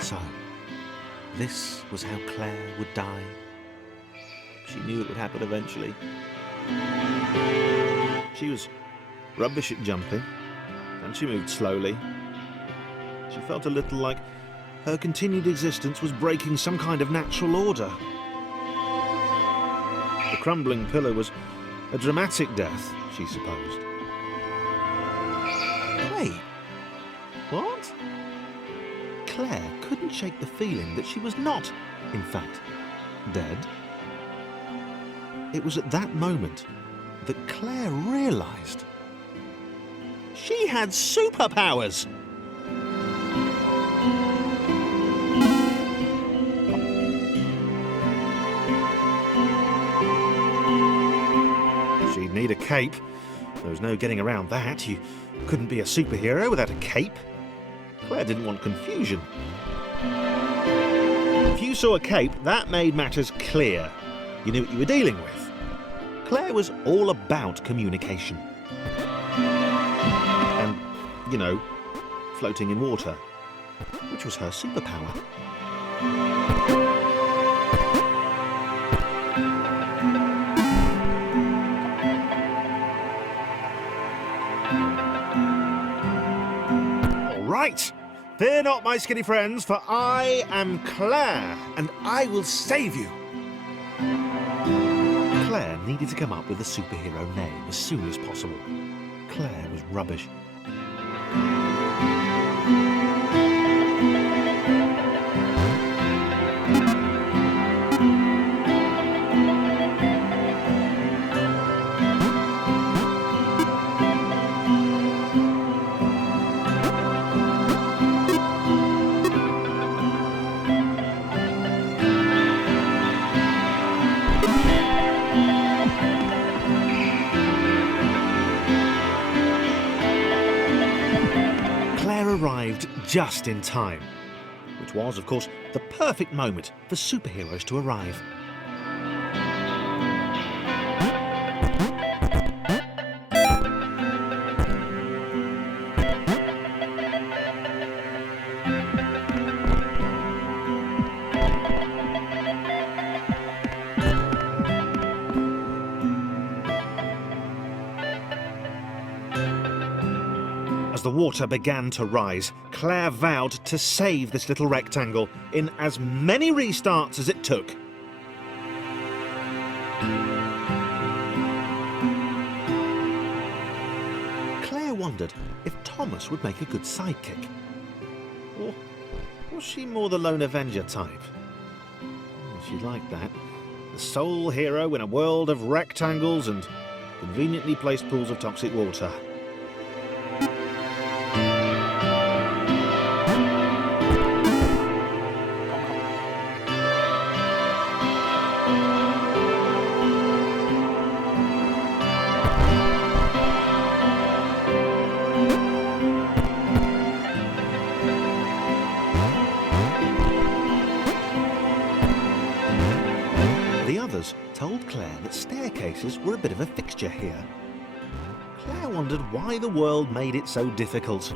So, this was how Claire would die. She knew it would happen eventually. She was rubbish at jumping, and she moved slowly. She felt a little like her continued existence was breaking some kind of natural order. The crumbling pillar was a dramatic death, she supposed. Wait, what? Claire couldn't shake the feeling that she was not, in fact, dead. It was at that moment that Claire realised she had superpowers. She'd need a cape. There was no getting around that. You couldn't be a superhero without a cape. Claire didn't want confusion. If you saw a cape, that made matters clear. You knew what you were dealing with. Claire was all about communication. And, you know, floating in water, which was her superpower. Right! Fear not, my skinny friends, for I am Claire, and I will save you. Claire needed to come up with a superhero name as soon as possible. Claire was rubbish. Arrived just in time, which was, of course, the perfect moment for superheroes to arrive. As the water began to rise, Claire vowed to save this little rectangle in as many restarts as it took. Claire wondered if Thomas would make a good sidekick. Or was she more the lone Avenger type? She liked that. The sole hero in a world of rectangles and conveniently placed pools of toxic water. Told Claire that staircases were a bit of a fixture here. Claire wondered why the world made it so difficult.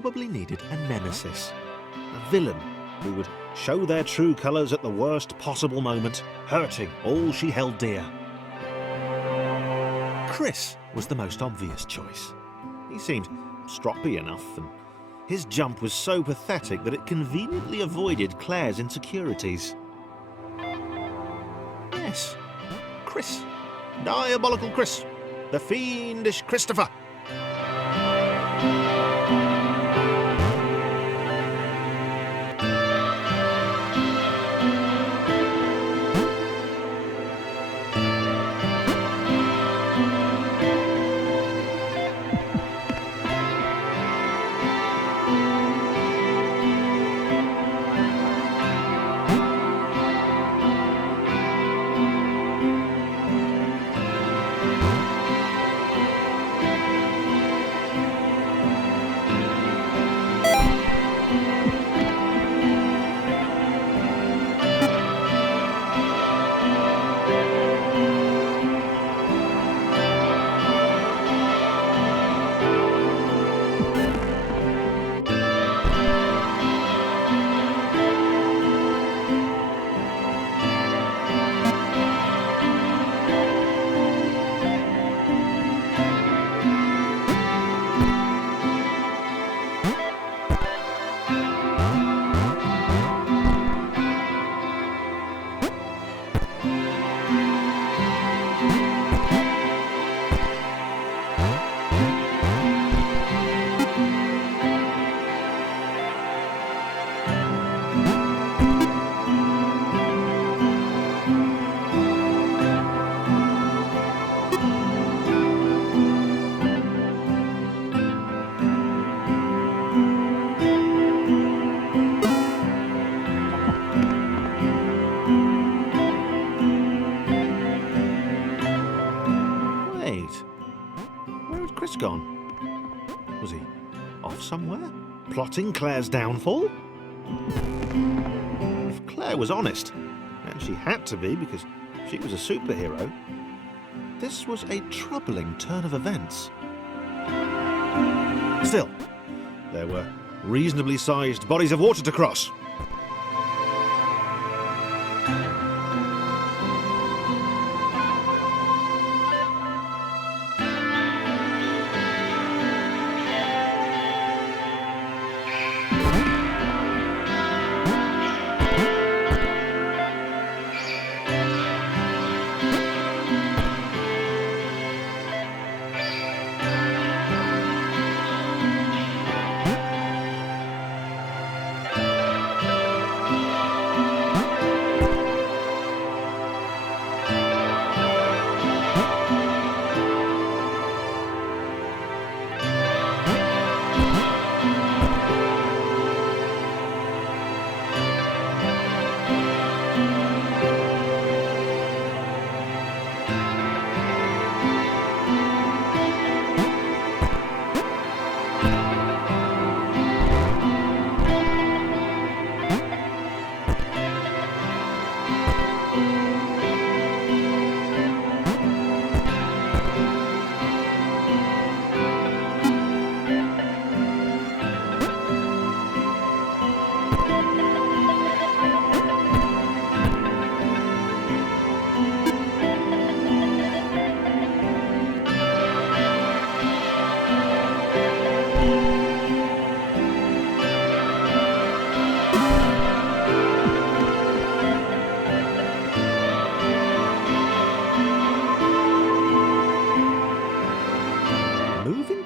probably needed a nemesis, a villain who would show their true colours at the worst possible moment, hurting all she held dear. Chris was the most obvious choice. He seemed stroppy enough, and his jump was so pathetic that it conveniently avoided Claire's insecurities. Yes, Chris. Diabolical Chris. The fiendish Christopher. Chris gone? Was he off somewhere? Plotting Claire's downfall? If Claire was honest, and she had to be because she was a superhero, this was a troubling turn of events. Still, there were reasonably sized bodies of water to cross.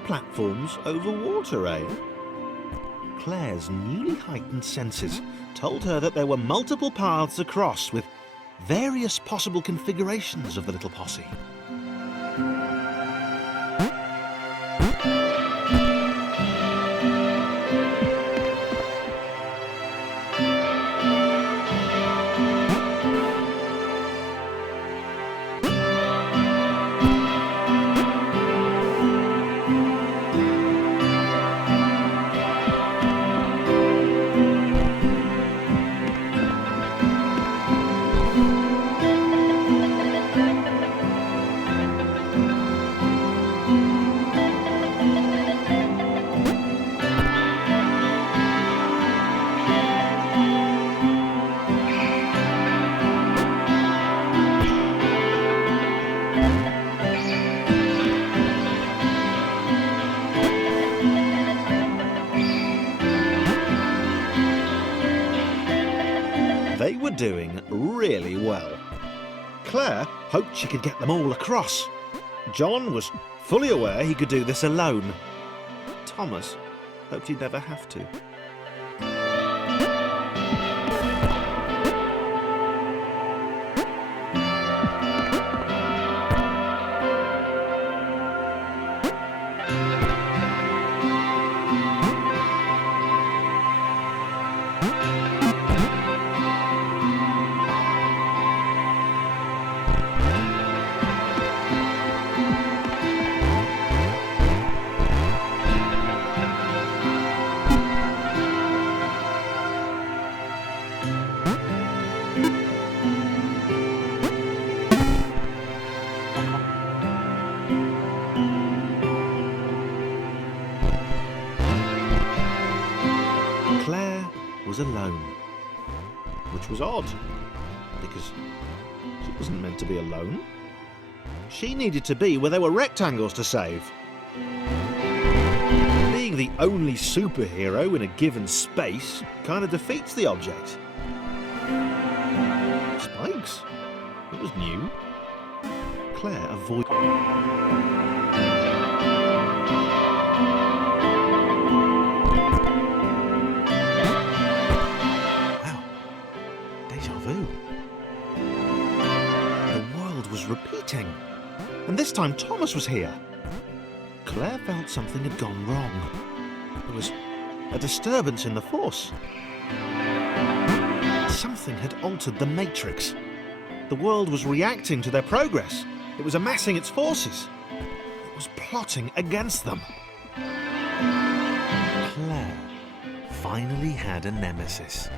Platforms over water, eh? Claire's newly heightened senses told her that there were multiple paths across with various possible configurations of the little posse. really well. Claire hoped she could get them all across. John was fully aware he could do this alone. Thomas hoped he'd never have to. Claire was alone, which was odd, because she wasn't meant to be alone. She needed to be where there were rectangles to save. Being the only superhero in a given space kind of defeats the object. Spikes? It was new. Claire avoided... repeating, and this time Thomas was here. Claire felt something had gone wrong. There was a disturbance in the force. Something had altered the matrix. The world was reacting to their progress. It was amassing its forces. It was plotting against them. Claire finally had a nemesis.